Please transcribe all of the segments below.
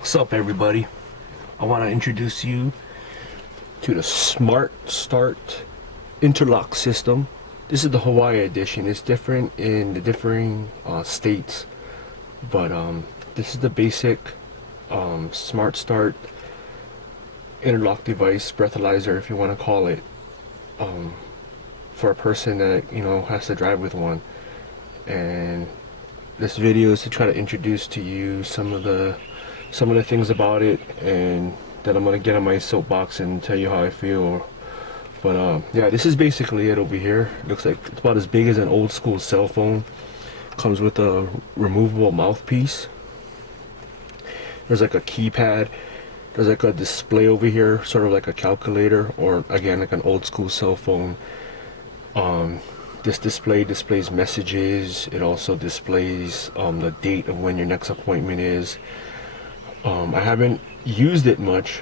What's up, everybody? I want to introduce you to the SmartStart Interlock system. This is the Hawaii edition. It's different in the differing states, but this is the basic SmartStart interlock device, breathalyzer if you want to call it, for a person that has to drive with one. And this video is to try to introduce to you some of the things about it, and then I'm gonna get on my soapbox and tell you how I feel. But yeah, this is basically it over here. It looks like it's about as big as an old school cell phone. Comes with a removable mouthpiece. There's like a keypad. There's like a display over here, sort of like a calculator, or again like an old school cell phone. This display displays messages. It also displays the date of when your next appointment is. I haven't used it much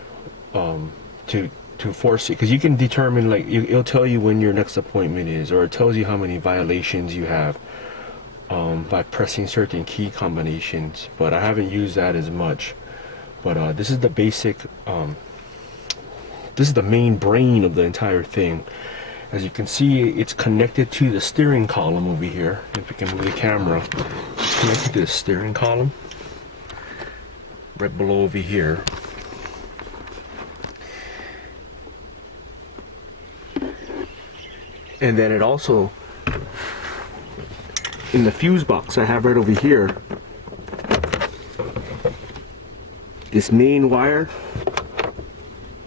to force it, because you can determine, like, it'll tell you when your next appointment is, or it tells you how many violations you have by pressing certain key combinations, but I haven't used that as much. But this is the basic, this is the main brain of the entire thing. As you can see, it's connected to the steering column over here. If we can move the camera, it's connected to the steering column right below over here. And then it also, in the fuse box I have right over here, this main wire,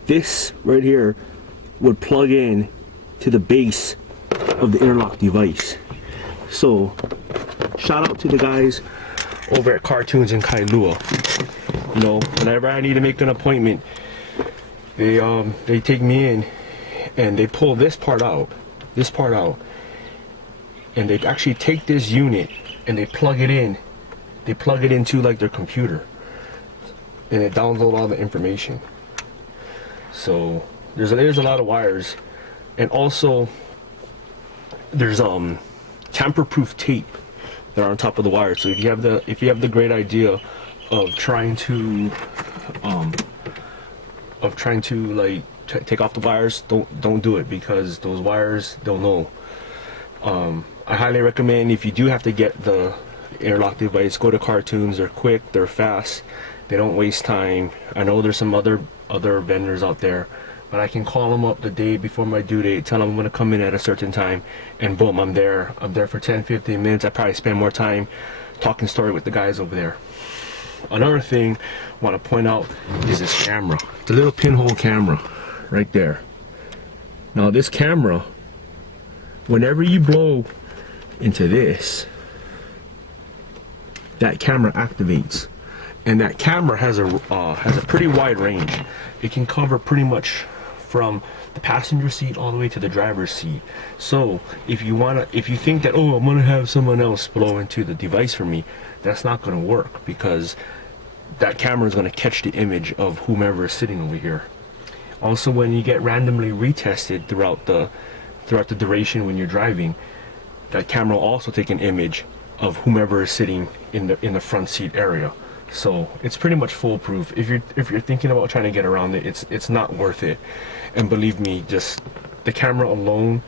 this right here would plug in to the base of the interlock device. So shout out to the guys over at Cartoons in Kailua. Whenever I need to make an appointment, they take me in and they pull this part out, and they actually take this unit and they plug it into like their computer, and it downloads all the information. So there's a lot of wires, and also there's tamper-proof tape that are on top of the wire. So if you have the great idea of trying to like take off the wires, don't do it, because those wires, they'll know. I highly recommend, if you do have to get the interlock device, go to Cartoons. They're quick, they're fast, they don't waste time. I know there's some other vendors out there, but I can call them up the day before my due date, tell them I'm going to come in at a certain time, and boom, I'm there for 10-15 minutes. I probably spend more time talking story with the guys over there. Another thing I want to point out is this camera. It's a little pinhole camera right there. Now this camera, whenever you blow into this, that camera activates, and that camera has a pretty wide range. It can cover pretty much from the passenger seat all the way to the driver's seat. So if you think that, oh, I'm gonna have someone else blow into the device for me, that's not gonna work, because that camera is gonna catch the image of whomever is sitting over here. Also, when you get randomly retested throughout the duration when you're driving, that camera will also take an image of whomever is sitting in the front seat area. So it's pretty much foolproof. If you're thinking about trying to get around it, it's not worth it. And believe me, just the camera alone,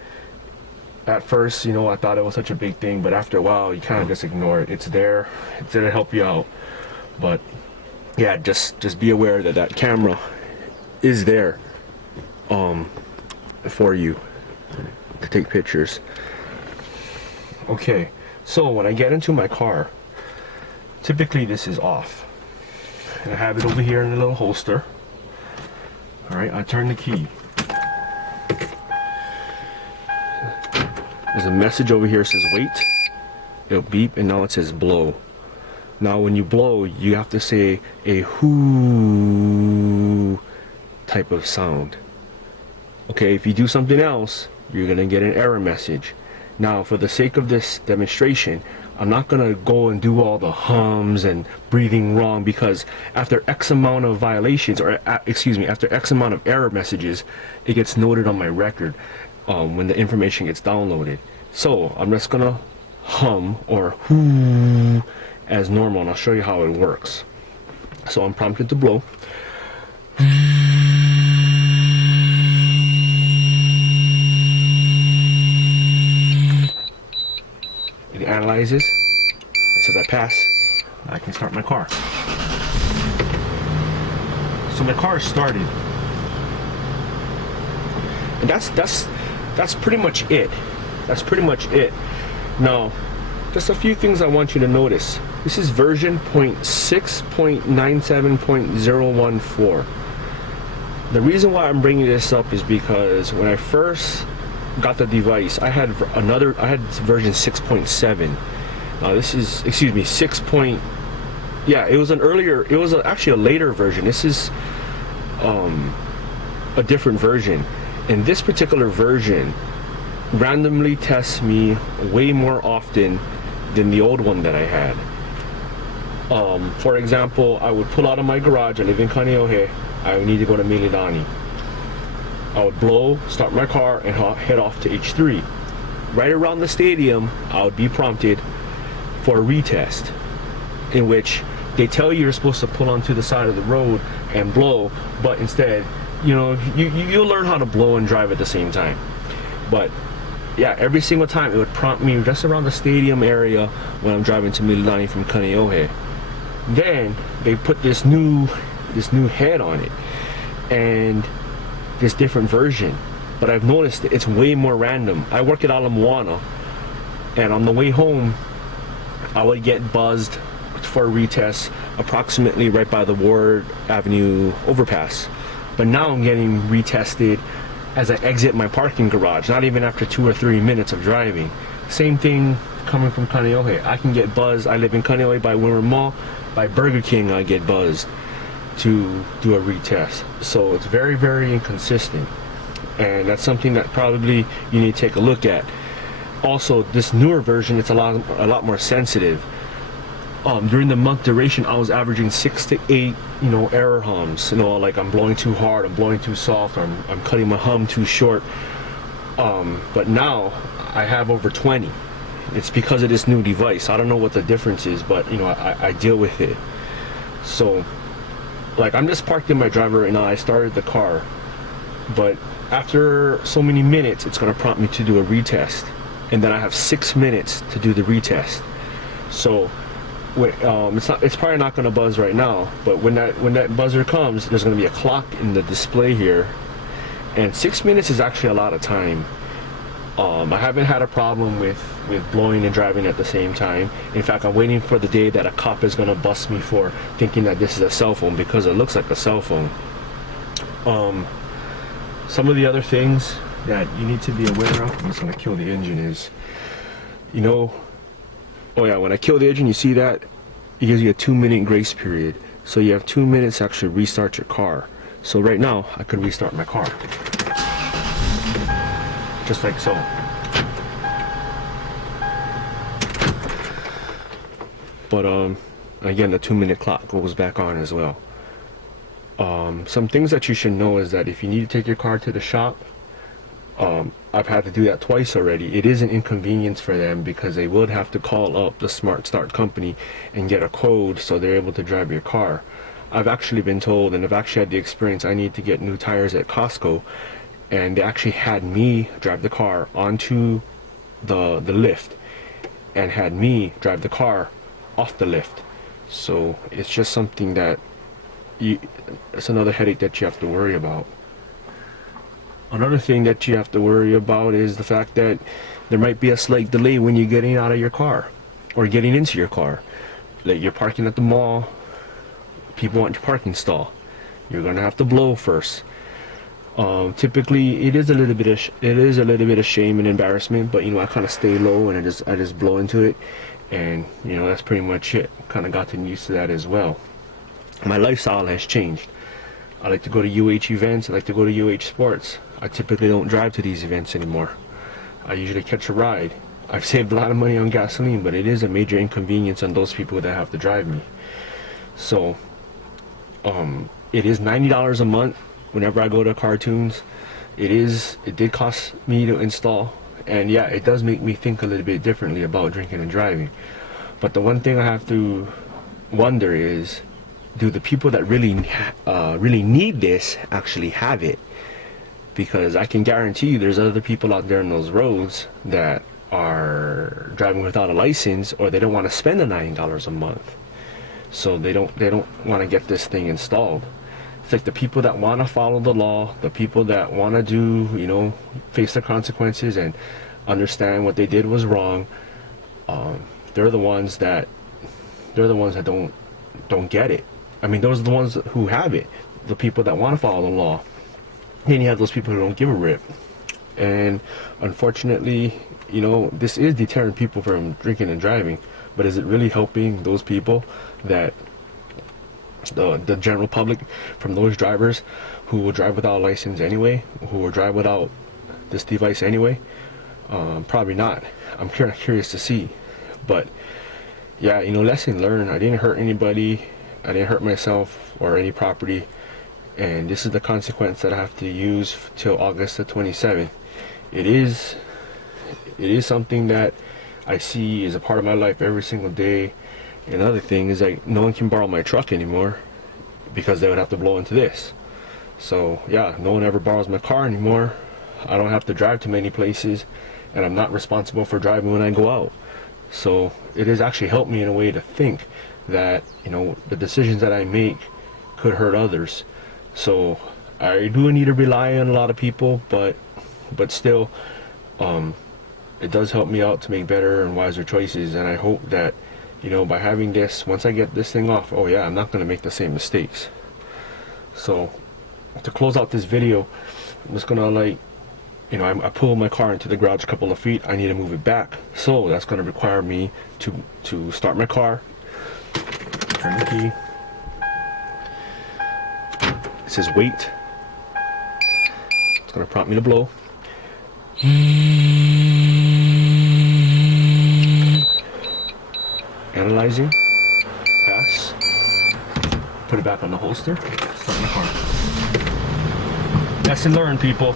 at first, I thought it was such a big thing, but after a while you kind of just ignore it. It's there to help you out. But yeah, just be aware that that camera is there for you to take pictures. Okay, so when I get into my car, typically this is off, and I have it over here in a little holster. Alright, I turn the key. There's a message over here that says wait. It'll beep, and now it says blow. Now when you blow, you have to say a whoo type of sound. Okay, if you do something else, you're gonna get an error message. Now, for the sake of this demonstration, I'm not gonna go and do all the hums and breathing wrong, because after X amount of violations, or after X amount of error messages, it gets noted on my record when the information gets downloaded. So I'm just gonna hum or whoo as normal, and I'll show you how it works. So I'm prompted to blow. It analyzes. It says I pass. I can start my car. So my car is started. And that's pretty much it. That's pretty much it. Now, just a few things I want you to notice. This is version 0.6.97.014. The reason why I'm bringing this up is because when I first got the device, I had version 6.7. This is, excuse me, 6. Yeah, it was actually a later version. This is a different version. And this particular version randomly tests me way more often than the old one that I had. For example, I would pull out of my garage. I live in Kaneohe. I would need to go to Mililani. I would blow, start my car, and head off to H3. Right around the stadium, I would be prompted for a retest, in which they tell you you're supposed to pull onto the side of the road and blow, but instead, you'll learn how to blow and drive at the same time. But yeah, every single time it would prompt me just around the stadium area when I'm driving to Mililani from Kaneohe. Then they put this new head on it and this different version, but I've noticed that it's way more random. I work at Ala Moana, and on the way home I would get buzzed for a retest approximately right by the Ward Avenue overpass, but now I'm getting retested as I exit my parking garage, not even after 2 or 3 minutes of driving. Same thing coming from Kaneohe. I can get buzzed. I live in Kaneohe by Winter Mall. By Burger King, I get buzzed to do a retest. So it's very, very inconsistent, and that's something that probably you need to take a look at. Also, this newer version, it's a lot more sensitive. During the month duration, I was averaging 6 to 8 error hums, like I'm blowing too hard, I'm blowing too soft, or I'm cutting my hum too short. But now I have over 20. It's because of this new device. I don't know what the difference is, but I deal with it. So like, I'm just parked in my driveway right now. I started the car, but after so many minutes it's going to prompt me to do a retest, and then I have 6 minutes to do the retest. So it's probably not going to buzz right now, but when that buzzer comes, there's going to be a clock in the display here, and 6 minutes is actually a lot of time. I haven't had a problem with blowing and driving at the same time. In fact, I'm waiting for the day that a cop is going to bust me for thinking that this is a cell phone, because it looks like a cell phone. Some of the other things that you need to be aware of, I'm just going to kill the engine, is, oh yeah, when I kill the engine, you see that? It gives you a 2-minute grace period. So you have 2 minutes to actually restart your car. So right now, I could restart my car. Just like so. But again, the 2-minute clock goes back on as well. Some things that you should know is that if you need to take your car to the shop, I've had to do that twice already. It is an inconvenience for them, because they would have to call up the SmartStart company and get a code so they're able to drive your car. I've actually been told, and I've actually had the experience, I need to get new tires at Costco, and they actually had me drive the car onto the lift and had me drive the car off the lift. So it's just something that it's another headache that you have to worry about. Another thing that you have to worry about is the fact that there might be a slight delay when you're getting out of your car or getting into your car. Like, you're parking at the mall, people want your parking stall, you're gonna have to blow first. Typically it is a little bit of shame and embarrassment, but I kind of stay low and I just blow into it, and that's pretty much it. Kind of gotten used to that as well. My lifestyle has changed. I like to go to UH events, I like to go to UH sports. I typically don't drive to these events anymore. I usually catch a ride. I've saved a lot of money on gasoline, but it is a major inconvenience on those people that have to drive me. So it is $90 a month whenever I go to Cartoons. It did cost me to install, and yeah, it does make me think a little bit differently about drinking and driving. But the one thing I have to wonder is, do the people that really need this actually have it? Because I can guarantee you there's other people out there on those roads that are driving without a license, or they don't want to spend the $9 a month, so they don't want to get this thing installed. It's like the people that want to follow the law, the people that want to do, you know, face the consequences and understand what they did was wrong. They're the ones that don't get it. I mean, those are the ones who have it, the people that want to follow the law. Then you have those people who don't give a rip. And unfortunately, you know, this is deterring people from drinking and driving, but is it really helping those people, that the general public, from those drivers who will drive without a license anyway, who will drive without this device anyway? Probably not. I'm curious to see. But yeah, you know, lesson learned. I didn't hurt anybody, I didn't hurt myself or any property, and this is the consequence that I have to use till August the 27th. It is something that I see is a part of my life every single day. Another thing is, like, no one can borrow my truck anymore because they would have to blow into this. So yeah, no one ever borrows my car anymore. I don't have to drive to many places, and I'm not responsible for driving when I go out. So it has actually helped me in a way to think that, you know, the decisions that I make could hurt others. So I do need to rely on a lot of people, but still, it does help me out to make better and wiser choices. And I hope that, you know, by having this, once I get this thing off, oh yeah, I'm not going to make the same mistakes. So to close out this video, I'm just gonna, like, you know, I pulled my car into the garage a couple of feet. I need to move it back, so that's going to require me to start my car, turn the key. It says wait. It's going to prompt me to blow. Analyzing. Pass. Put it back on the holster. Start my car. Lesson learned, people.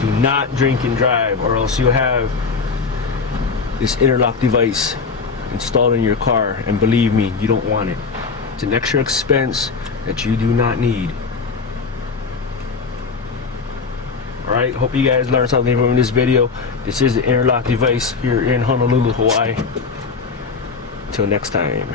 Do not drink and drive, or else you'll have this Interlock device installed in your car, and believe me, you don't want it. It's an extra expense that you do not need. Alright, hope you guys learned something from this video. This is the Interlock device here in Honolulu, Hawaii. Until next time.